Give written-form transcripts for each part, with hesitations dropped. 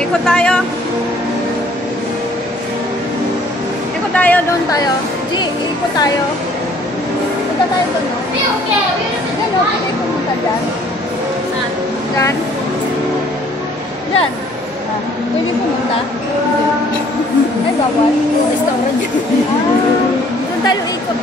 Ikot tayo. Ikot tayo, doon tayo. G, ikot tayo. Ikot tayo doon, no? Okay. Yan, no? Pwede pumunta dyan. Saan? Dyan. Dyan. Pwede pumunta. Ay, bawal. Restaurant dyan. Doon tayo ikot.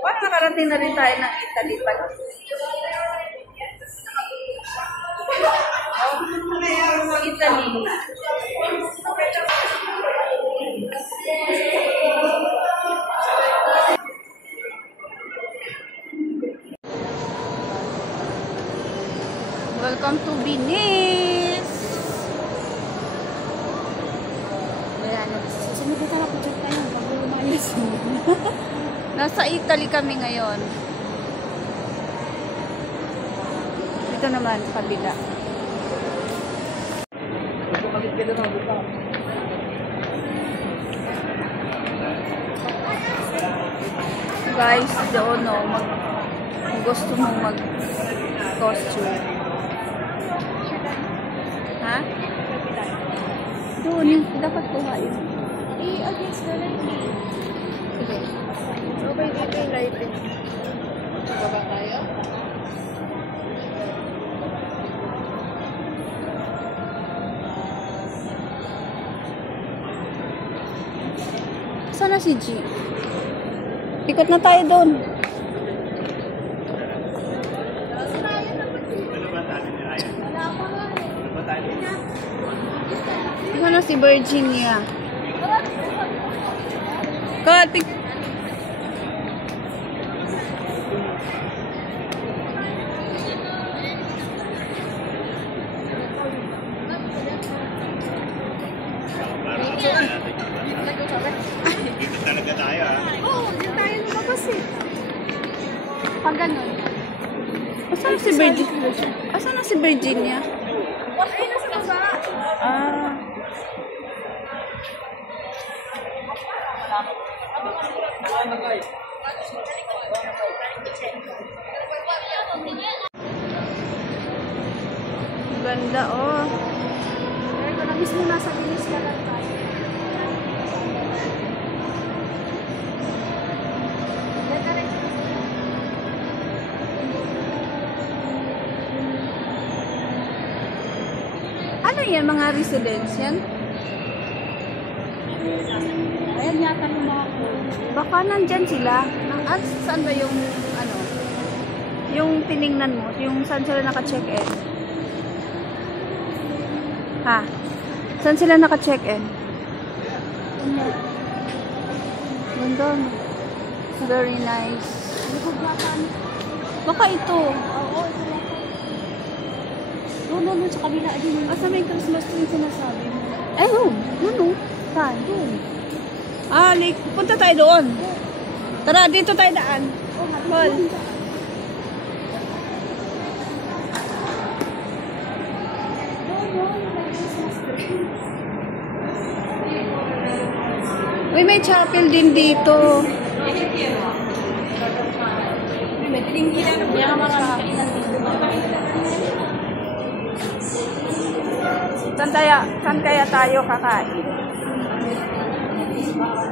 Parang nakarating na rin tayo ng Italy pa. Italy. Welcome to Venice. Ayan. Susunod na tayo, picture tayo. Bago lumayas. Nasa Italy kami ngayon. Dito naman sa kabila. Guys, doon no, gusto mo mag-costume. Ha? Doon yung dapat kuhain. Against the lighting. Sige. Okay, dito yung lighting. Baba tayo? Saan na si G? Ikot na tayo doon. Ito na si Virginia. Kalpik. Dito talaga tayo, ah. Oo, dito tayo lumabas eh. Pag ganun. Asan na si Virginia? Asan na si Virginia? Ay, nasa baba. Ah. Ganda, oh. Kaya ko na mismo nasa Venice ka lang tayo. Ano yan, mga residence yan? Ayan yata yung mga Baka nandyan sila. Saan ba yung, ano, yung tiningnan mo? Yung saan sila naka-check-in? Ha? Saan sila naka-check-in? Ganda, no? Very nice. likod yata. Baka ito. Oo, ito yata. Doon, sa kabila din. Asa may Christmas tree sinasabi mo? Eh, oh. Yun, oh. Saan? Doon. Ah, punta tayo doon. Tara, dito tayo daan. Paul. Uy, may chapel din dito. May tininggilan. Kaya mga kainan dito. Saan kaya tayo kakain?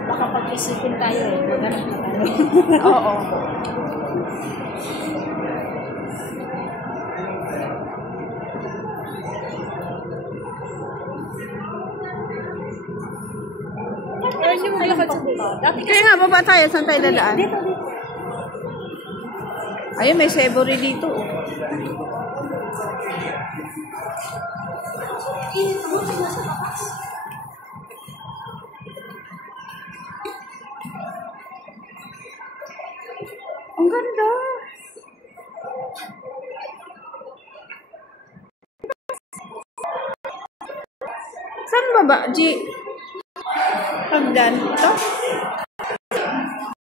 Baka pag-isipin tayo eh. Maghanap na tayo. Oo. Ayun yung malakad sa baba. Kaya nga, baba tayo. Saan tayo dadaan? Dito. Ayun, may savory dito. Ang ganda. ba, G? Hagdan. Ito?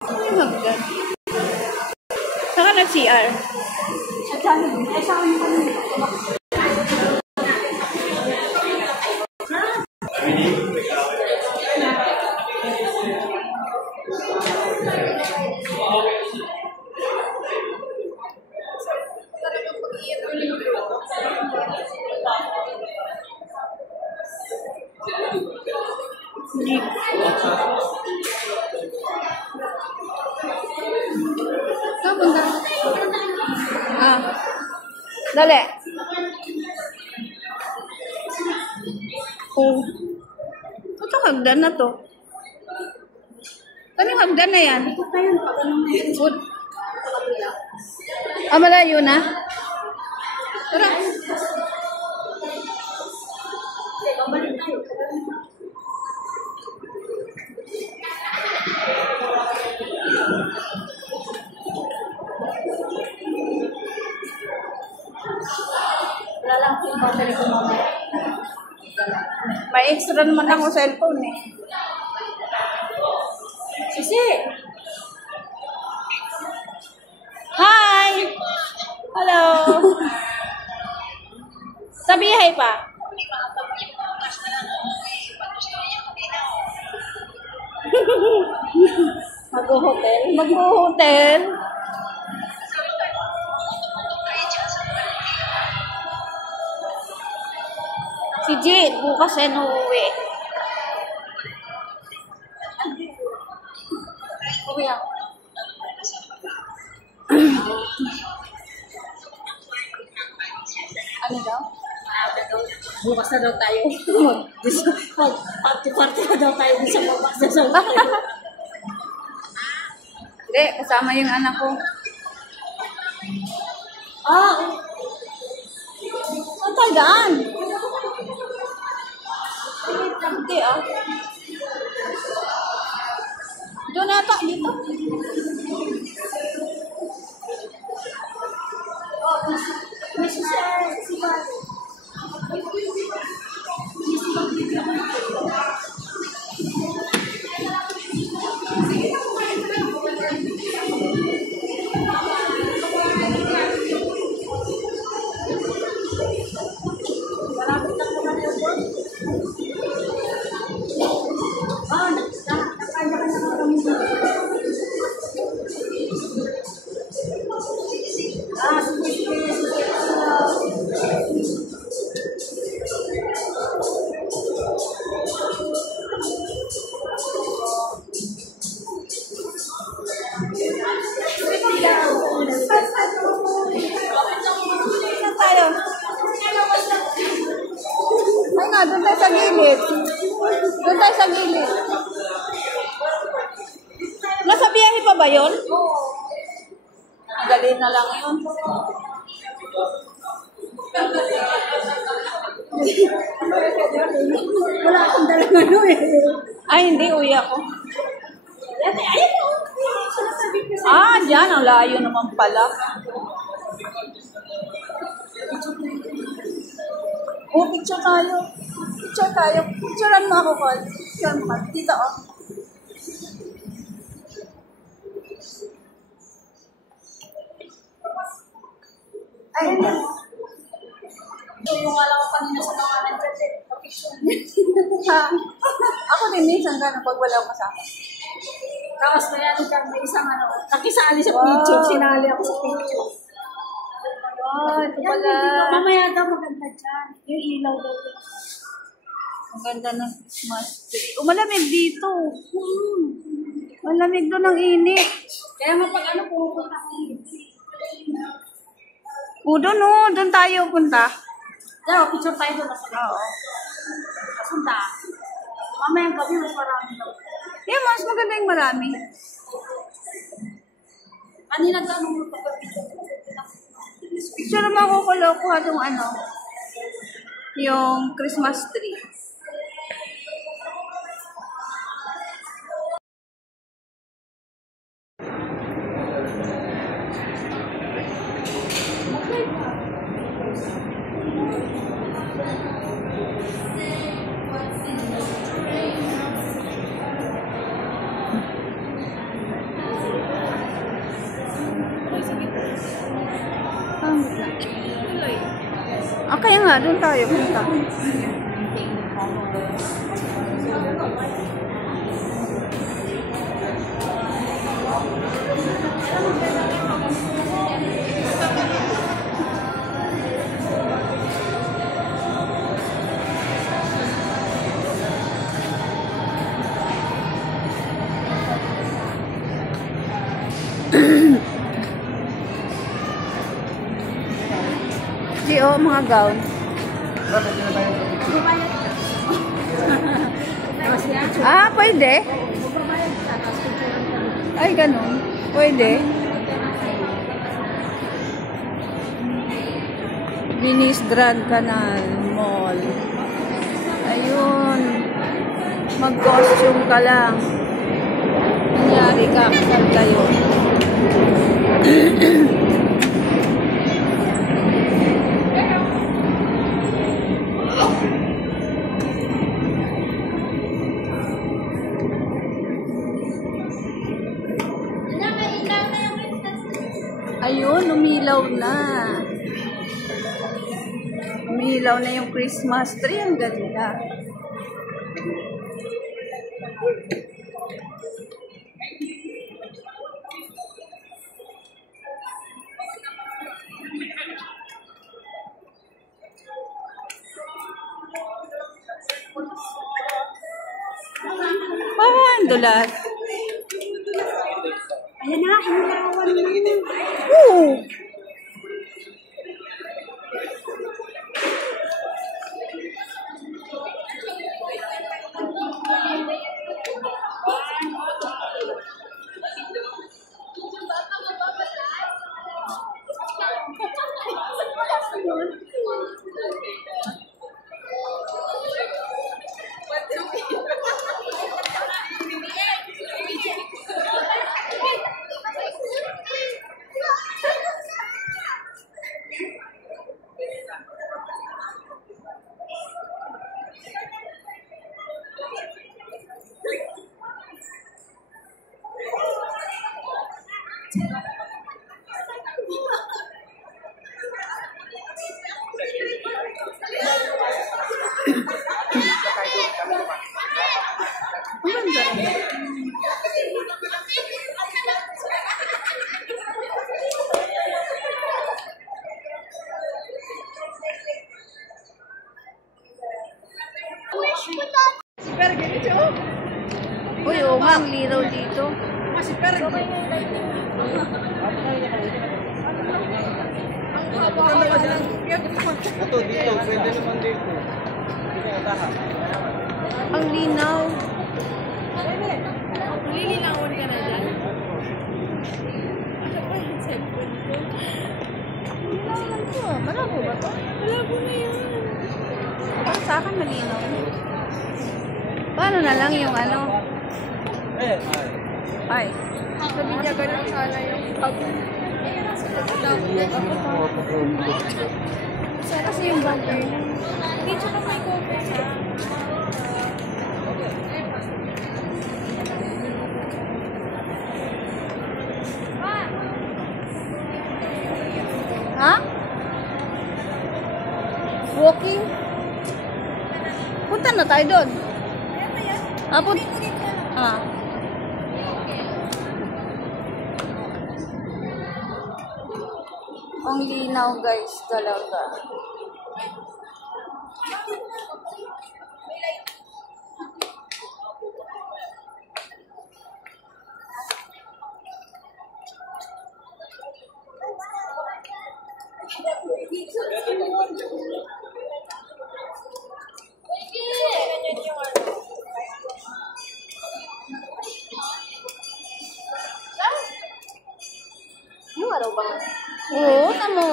Ano hagdan? Saka nag-CR? At saan? Ay, saan ko nito? Ah. Dali. Oh. Ito hagdan na to. Ano hagdan na yan? Food. Ah, malayo na? Tara. Wala lang po yung battery ko mamaya. May extra naman ako cellphone eh. Sisi! Hi! Hello! Sabi hi pa. Mag-hotel. Mag-hotel. Si Jade, bukas yan uuwi. Uwi ako. Ano daw? Bukas na daw tayo. Party-party na daw tayo sa bukas na sa Hindi, kasama yung anak ko. Ah! Saan tayo daan? Hindi ah. Doon ata, dito. May sisiya. Saan tayo? Ay nga, doon tayo sa gilid. Doon tayo sa gilid. Nasa biyahe pa ba yun? Oo. Dali na lang yun. Wala akong dalang ano eh. Ay, hindi. Uwi ako. Ayun o. Sinasabi ko sa Ah, dyan. Ang layo naman pala. Oh, picture tayo. Picture tayo. Picturean mo ako, Col. Picture mo ka. Dito, oh. Ay, hindi. yung nga lang ako kanina sa mga nag-chat. Ha? Ako din minsan gano'n pag wala akong kasama. Tapos may ano dyan, may isang ano, nakisali sa Wow. picture, sinali ako sa picture. Oh, ito Yan, pala. dito, mamaya daw maganda dyan. Yung ilaw daw. Ang ganda ng Christmas tree. Oh, malamig dito. Malamig doon ang init. Kaya nga pag ano, pupunta ko dito. Doon, oh. Doon tayo punta. Kaya picture tayo doon. Oo. Punta. Mamaya gabi, mas marami daw. Yeah, mas maganda yung marami. Kanina tanong mo pa picture. Picture naman ako kuha itong ano, yung Christmas tree. Ah, kaya nga, doon tayo punta. Gio, mga gown. Ah, pwede. Ay, ganun. Pwede. Venice Grand Canal Mall. Ayun. Mag-costume ka lang. Nangyari ka, kasal kayo. Ayun, umilaw na. Umilaw na yung Christmas tree. Ang ganda. Ah, ang dulas. Ayan na, hinilawan na. Oo. Uy, oo nga, ang liraw dito. Ito dito, pwede naman dito. Ang linaw. Lilinawan ka na dyan. Ano ba yung cellphone ko? Linawan to. Malabo ba to? Malabo na yun. Parang sa akin malinaw. Paano na lang yung ano? Ay. Sabi niya ganun sana yung pag... Saan kasi yung bagay? Hindi siya may cover sa... Ha? Walking? Punta na tayo doon. Ah, Ah. Ang linaw guys talaga. Yung araw ba? Oo, tamo.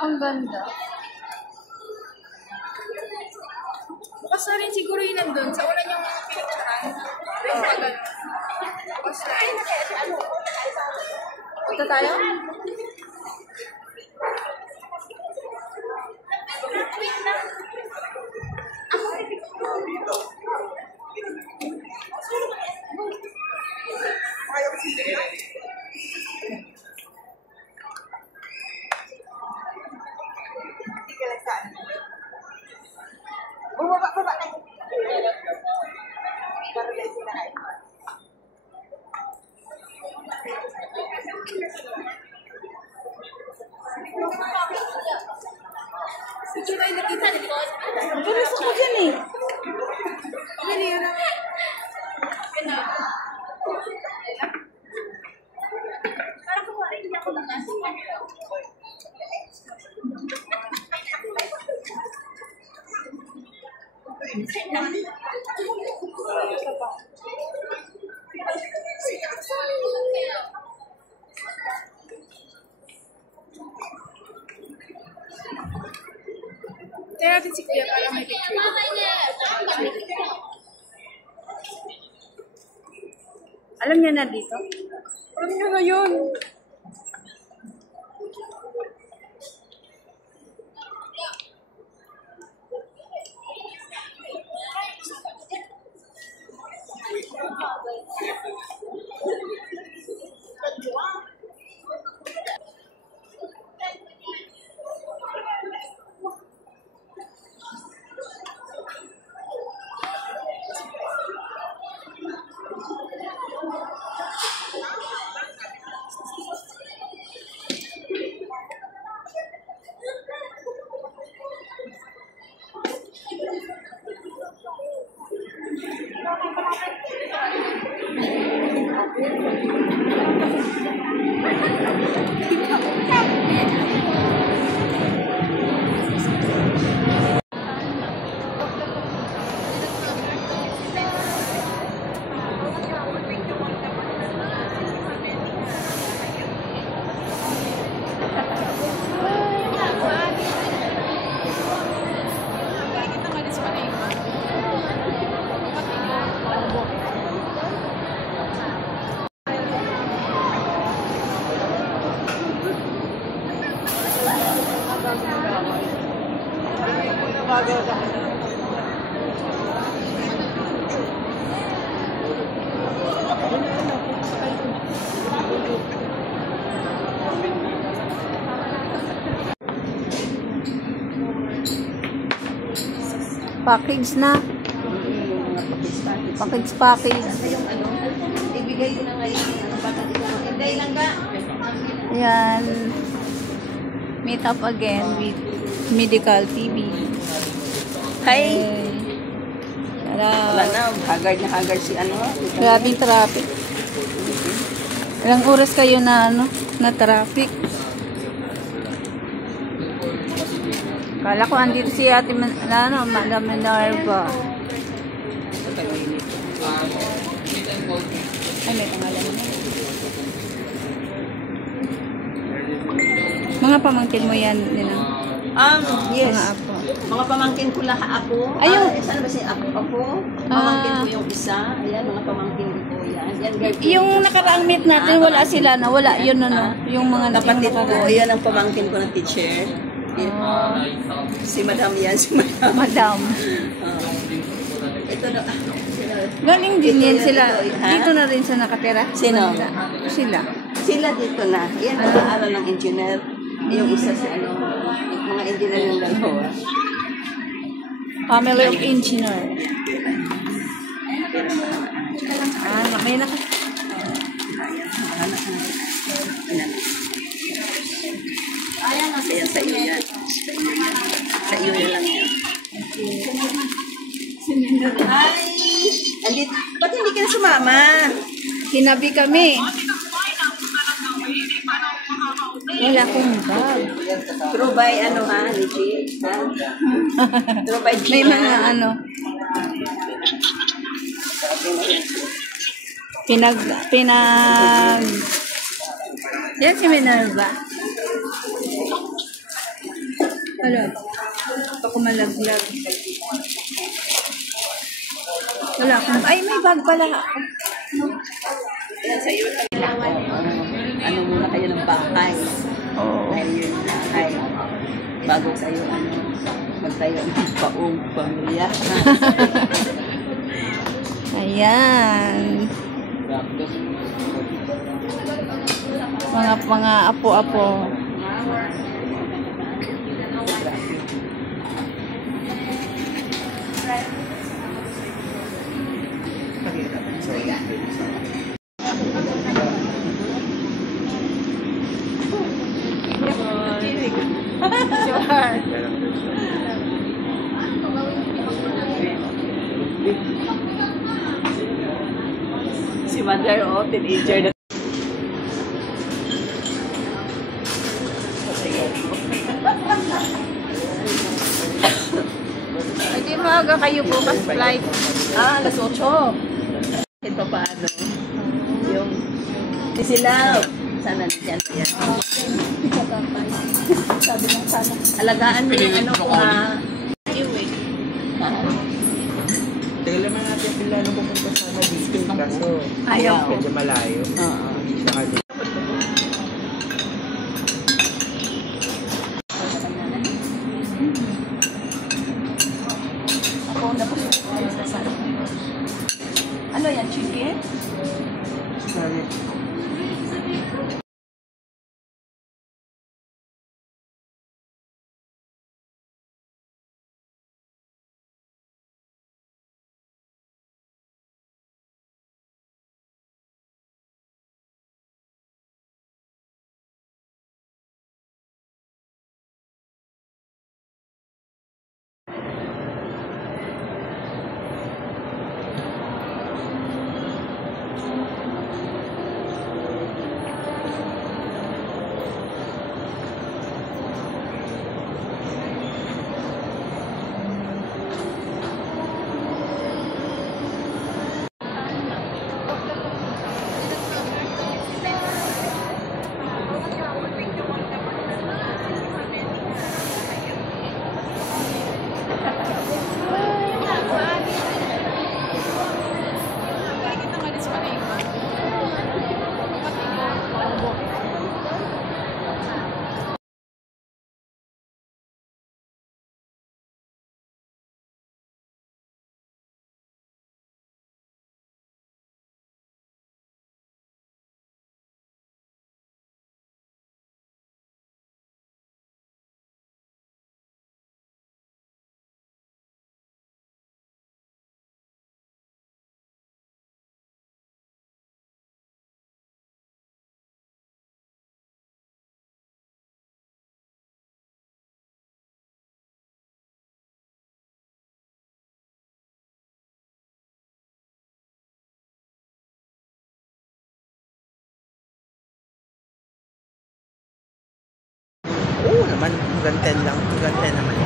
Ang ganda. Bukas na rin siguro yun nandun. Sa una niyong pinicturean. Yung pag bukas na rin. Punta tayo? Kaya natin si Kuya para may picture. Alam niya na dito? Alam niyo na yun. Package na. Package. Yung ano, ibigay ko na ngayon. Bakit ito? Hindi lang ka. Yan. Meet up again with Medical TV. Hi. Hello. Wala na, haggard si ano. Grabing traffic. Ilang oras kayo na na traffic? Kala ko andito si Ate Madam Minerva. Ay, may pangalan na. Mga pamangkin mo yan, nila. Yes. Mga apo. Mga pamangkin ko lahat ako. Ayun. Saan ba si ako? Pamangkin ko yung isa. Ayan, mga pamangkin ko yan. Yan, Yung nakaraang meet natin, wala sila na. Wala yun, yung mga kapatid ko. nakaraan. Ayan ang pamangkin ko ng teacher. Si Madam yan, si Madam. Madam. Ito na. Galing din yan sila. Ha? Dito na rin sa nakatira. Sino? Sila. Sila dito na. Yan, nag-aaral ng engineer. Yung isa si ano, mga engineer yung dalawa. Family of engineer. May naka. Ayan, sa iyo yan. Sa iyo lang yan. Hi! Andito, ba't hindi ka na sumama? Hinabi kami. Wala akong bag. True by ano ha, legit? Ha? True by May mga pinag yan si Minerva. Hello. Baka malaglag. Wala akong, ay may bag pala ako. Yan sa iyo kailangan. Ano muna kayo ng bahay. Oo. Dahil yun bahay. Bago sa iyo ano, magtayo ng paong pamilya. Ayan. Mga apo-apo. Si Mother, teenager na. umaga kayo bukas flight. Alas 8. Kahit pa paano. Yung Isilaw. Sana nandiyan pa yan. Sabi lang sana. Alagaan mo yung ano ko ha. Tagal naman natin pila nung pupunta sana dito. Kaso, Ayaw ko. medyo malayo. Oo. Saka dito. Ako na po sa sana. Ano yan? Chicken? Sorry. Oo naman, hanggang 10 lang. Hanggang 10 naman.